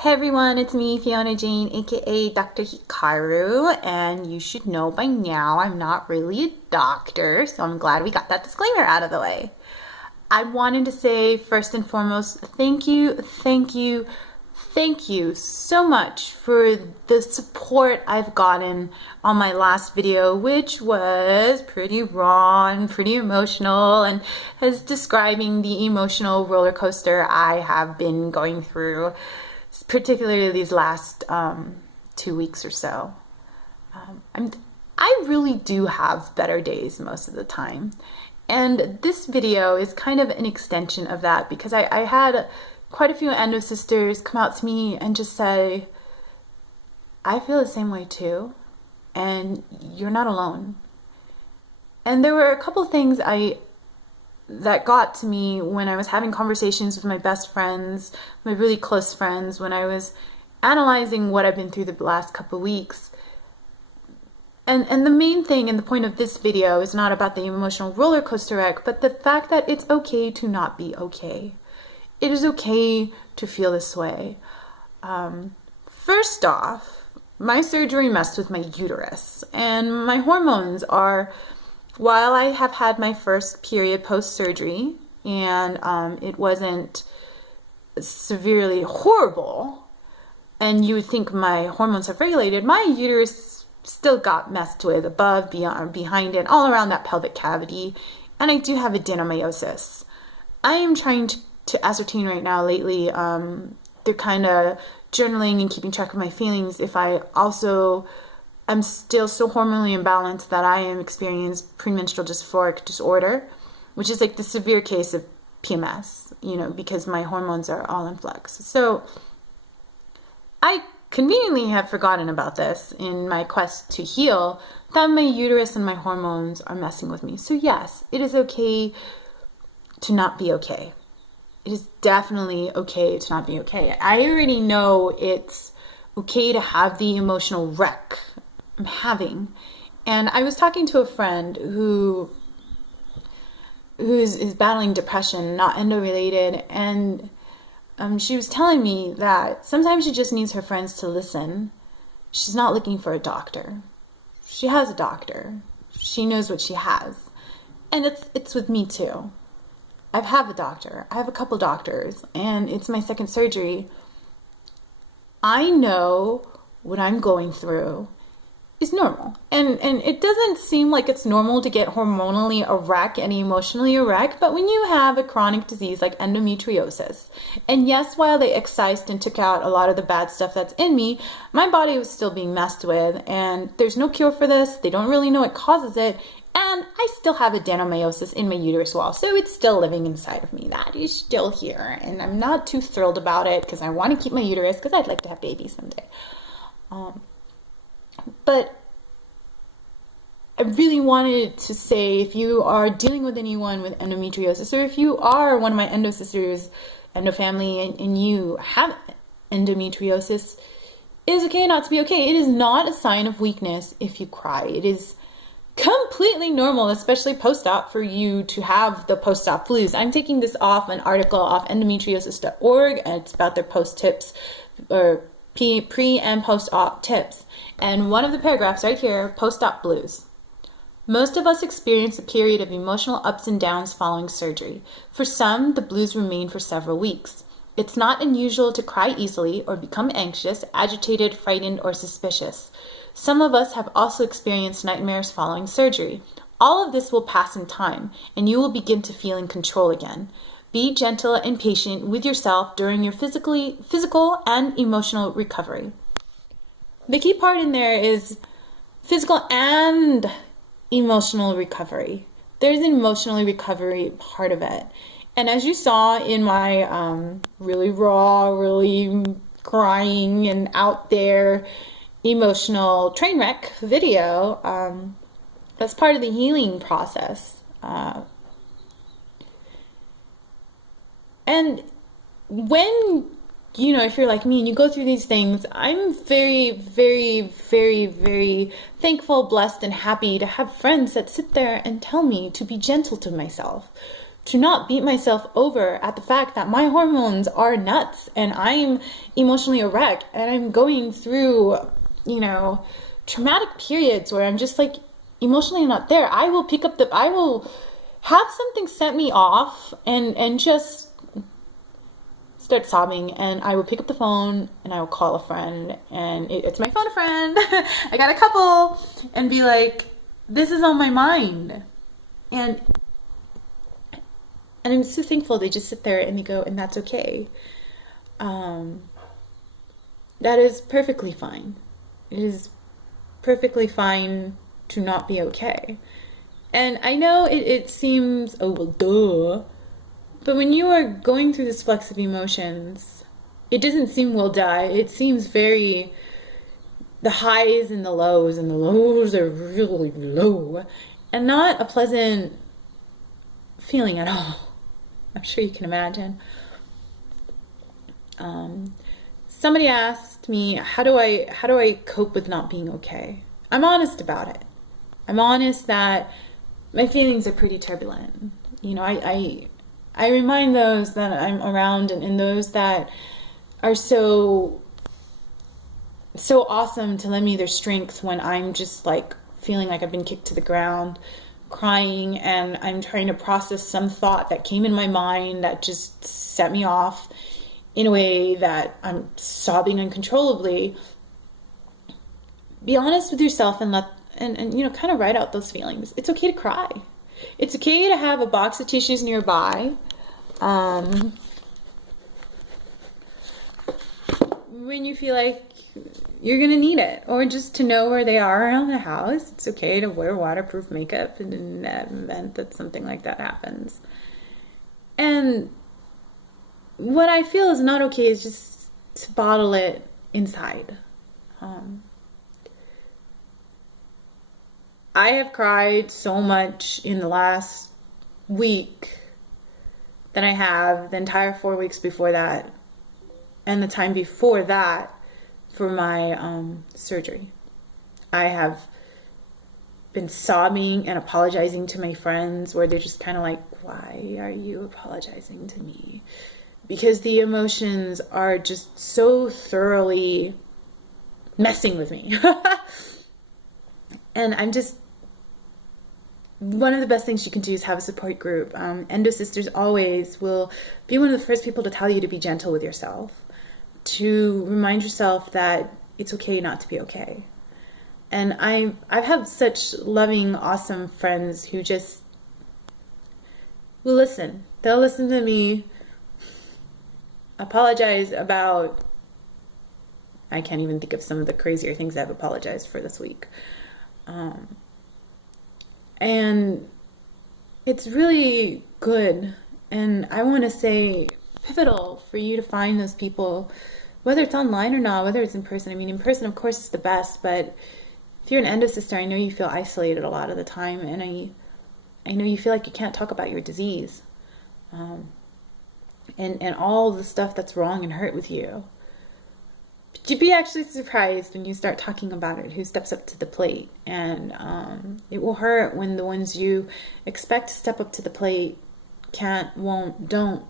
Hey everyone, it's me, Fiona Jane, aka Dr. Hikaru, and you should know by now I'm not really a doctor, so I'm glad we got that disclaimer out of the way. I wanted to say first and foremost, thank you so much for the support I've gotten on my last video, which was pretty raw and pretty emotional and is describing the emotional roller coaster I have been going through, particularly these last 2 weeks or so. I really do have better days most of the time. And this video is kind of an extension of that because I had quite a few Endo sisters come out to me and just say, I feel the same way too, and you're not alone. And there were a couple of things that got to me when I was having conversations with my best friends, my really close friends, when I was analyzing what I've been through the last couple of weeks. And the main thing and the point of this video is not about the emotional roller coaster wreck, but the fact that it's okay to not be okay. It is okay to feel this way. First off, my surgery messed with my uterus, and my hormones are, while I have had my first period post-surgery, and it wasn't severely horrible, and you would think my hormones have regulated, my uterus still got messed with above, beyond, behind it, all around that pelvic cavity, and I do have adenomyosis. I am trying to ascertain right now lately, they're kind of journaling and keeping track of my feelings, if I also am still so hormonally imbalanced that I am experiencing premenstrual dysphoric disorder, which is like the severe case of PMS, because my hormones are all in flux. So I conveniently have forgotten about this in my quest to heal, that my uterus and my hormones are messing with me. So yes, it is okay to not be okay. It is definitely okay to not be okay. I already know it's okay to have the emotional wreck I'm having. And I was talking to a friend who is battling depression, not endo related, and she was telling me that sometimes she just needs her friends to listen. She's not looking for a doctor. She has a doctor. She knows what she has. And it's with me too. I have a doctor. I have a couple doctors, and it's my second surgery. I know what I'm going through is normal. And it doesn't seem like it's normal to get hormonally a wreck and emotionally a wreck, but when you have a chronic disease like endometriosis, and yes, while they excised and took out a lot of the bad stuff that's in me, my body was still being messed with, and there's no cure for this. They don't really know what causes it, and I still have adenomyosis in my uterus wall, so it's still living inside of me. That is still here, and I'm not too thrilled about it because I want to keep my uterus because I'd like to have babies someday. But I really wanted to say, if you are dealing with anyone with endometriosis, or if you are one of my endo sisters, endo family, and you have endometriosis, it is okay not to be okay. It is not a sign of weakness if you cry. It is completely normal, especially post-op, for you to have the post-op blues. I'm taking this off an article off endometriosis.org, and it's about their post-tips, or pre and post-op tips. And one of the paragraphs right here, post-op blues. Most of us experience a period of emotional ups and downs following surgery. For some, the blues remain for several weeks. It's not unusual to cry easily or become anxious, agitated, frightened, or suspicious. Some of us have also experienced nightmares following surgery. All of this will pass in time, and you will begin to feel in control again. Be gentle and patient with yourself during your physical and emotional recovery. The key part in there is physical and emotional recovery. There's an emotional recovery part of it. And as you saw in my really raw, really crying and out there emotional train wreck video, that's part of the healing process. And when, if you're like me and you go through these things, I'm very, very, very, very thankful, blessed, and happy to have friends that sit there and tell me to be gentle to myself, to not beat myself over at the fact that my hormones are nuts and I'm emotionally a wreck and I'm going through, you know, traumatic periods where I'm just like emotionally not there. I will have something set me off and just start sobbing, and I will pick up the phone and I will call a friend, and it's my phone a friend. I got a couple, and be like, this is on my mind. And I'm so thankful they just sit there and they go, and that's okay. That is perfectly fine. It is perfectly fine to not be okay. And I know it seems, oh, well, duh. But when you are going through this flux of emotions, it doesn't seem, well, duh. It seems very, the highs and the lows are really low. And not a pleasant feeling at all. I'm sure you can imagine. Somebody asked me, how do I cope with not being okay? I'm honest about it. I'm honest that my feelings are pretty turbulent. You know, I remind those that I'm around and those that are so awesome to lend me their strength when I'm just like feeling like I've been kicked to the ground, crying, and I'm trying to process some thought that came in my mind that just set me off in a way that I'm sobbing uncontrollably. Be honest with yourself and you know, kind of write out those feelings. It's okay to cry. It's okay to have a box of tissues nearby. When you feel like you're gonna need it, or just to know where they are around the house. It's okay to wear waterproof makeup in the event that something like that happens. And what I feel is not okay is just to bottle it inside. I have cried so much in the last week than I have the entire 4 weeks before that, and the time before that for my surgery. I have been sobbing and apologizing to my friends, where they're just kind of like, why are you apologizing to me? Because the emotions are just so thoroughly messing with me. And I'm just, one of the best things you can do is have a support group. Endo sisters always will be one of the first people to tell you to be gentle with yourself, to remind yourself that it's okay not to be okay. And I've had such loving, awesome friends who just will listen. They'll listen to me apologize about, I can't even think of some of the crazier things I've apologized for this week. And it's really good, and I want to say pivotal for you to find those people, whether it's online or not, whether it's in person. I mean, in person, of course, it's the best, but if you're an endo sister, I know you feel isolated a lot of the time, and I know you feel like you can't talk about your disease, and all the stuff that's wrong and hurt with you. But you'd be actually surprised when you start talking about it who steps up to the plate. And it will hurt when the ones you expect to step up to the plate can't, won't, don't.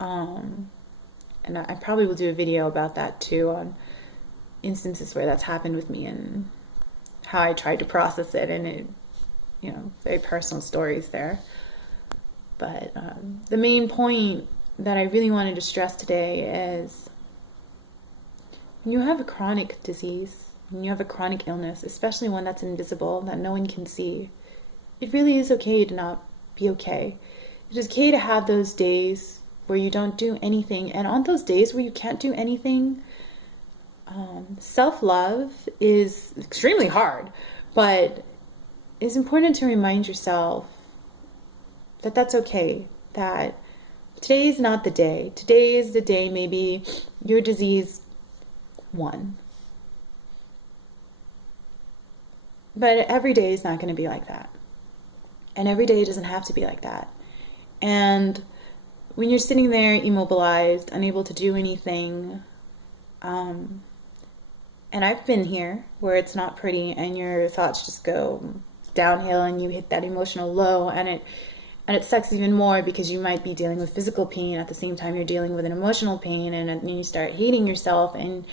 And I probably will do a video about that too, on instances where that's happened with me and how I tried to process it, and it, you know, very personal stories there. But the main point that I really wanted to stress today is, when you have a chronic disease, when you have a chronic illness, especially one that's invisible, that no one can see, it really is okay to not be okay. It is okay to have those days where you don't do anything. And on those days where you can't do anything, self-love is extremely hard, but it's important to remind yourself that that's okay, that today is not the day. Today is the day maybe your disease won. But every day is not going to be like that. And every day doesn't have to be like that. And when you're sitting there immobilized, unable to do anything, and I've been here where it's not pretty and your thoughts just go downhill and you hit that emotional low, and And it sucks even more because you might be dealing with physical pain at the same time you're dealing with an emotional pain, and then you start hating yourself, and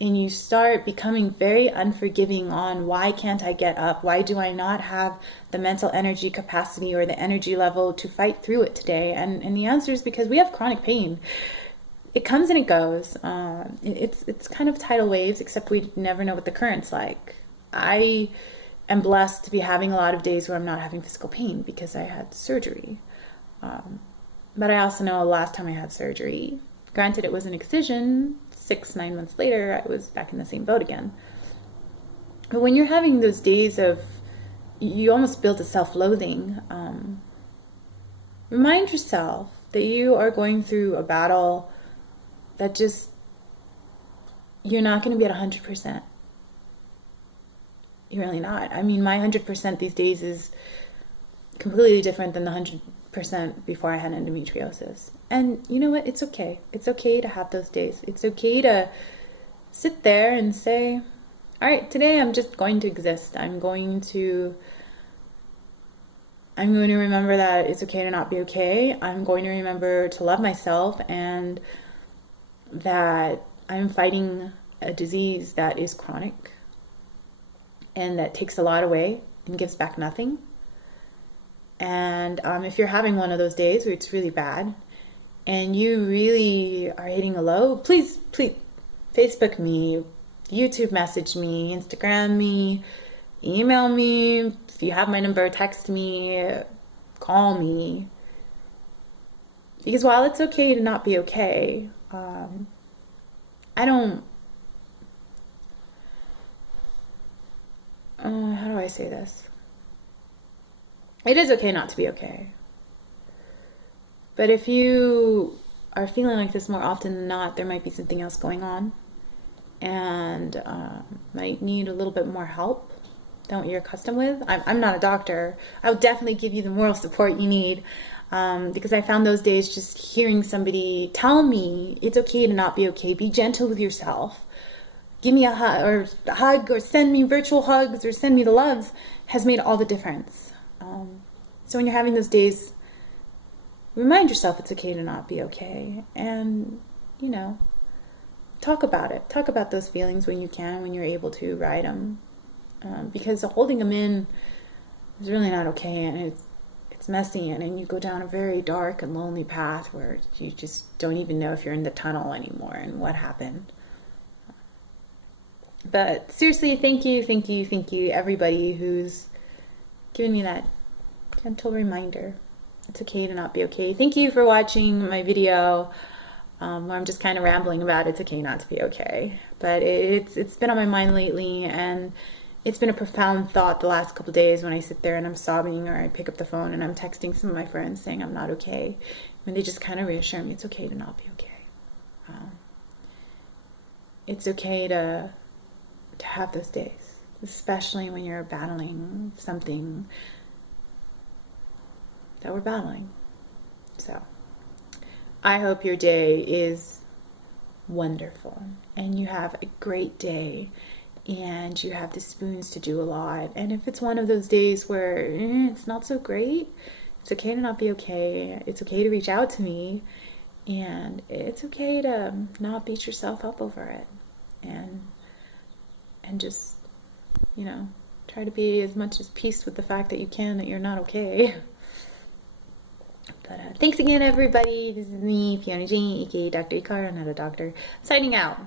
you start becoming very unforgiving on, why can't I get up? Why do I not have the mental energy capacity or the energy level to fight through it today? And the answer is because we have chronic pain. It comes and it goes. It's kind of tidal waves, except we never know what the current's like. I am blessed to be having a lot of days where I'm not having physical pain because I had surgery. But I also know the last time I had surgery, granted it was an excision, 6-9 months later, I was back in the same boat again. But when you're having those days of, you almost build a self-loathing, remind yourself that you are going through a battle that just, you're not going to be at 100%. You're really not. I mean, my 100% these days is completely different than the 100% before I had endometriosis. And you know what? It's okay. It's okay to have those days. It's okay to sit there and say, all right, today I'm just going to exist. I'm going to remember that it's okay to not be okay. I'm going to remember to love myself, and that I'm fighting a disease that is chronic and that takes a lot away and gives back nothing. And if you're having one of those days where it's really bad and you really are hitting a low, please Facebook me, YouTube message me, Instagram me, email me. If you have my number, text me, call me. Because while it's okay to not be okay, how do I say this? It is okay not to be okay. But if you are feeling like this more often than not, there might be something else going on, and might need a little bit more help than what you're accustomed with. I'm not a doctor. I'll definitely give you the moral support you need, because I found those days just hearing somebody tell me it's okay to not be okay. Be gentle with yourself. Give me a hug, or send me virtual hugs, or send me the loves, has made all the difference. So when you're having those days, remind yourself it's okay to not be okay. And, talk about it. Talk about those feelings when you can, when you're able to ride them. Because holding them in is really not okay, and it's messy, and you go down a very dark and lonely path where you just don't even know if you're in the tunnel anymore and what happened. But seriously, thank you, everybody who's given me that gentle reminder. It's okay to not be okay. Thank you for watching my video, where I'm just kind of rambling about it's okay not to be okay. But it's been on my mind lately, and it's been a profound thought the last couple of days when I sit there and I'm sobbing, or I pick up the phone and I'm texting some of my friends saying I'm not okay. And they just kind of reassure me it's okay to not be okay. It's okay to have those days, especially when you're battling something that we're battling. So I hope your day is wonderful, and you have a great day, and you have the spoons to do a lot. And if it's one of those days where it's not so great, it's okay to not be okay. It's okay to reach out to me, and it's okay to not beat yourself up over it, and just, try to be as much as peace with the fact that you can, that you're not okay. But thanks again, everybody. This is me, Fiona Jane, aka Dr. Drhikaru, not a doctor, signing out.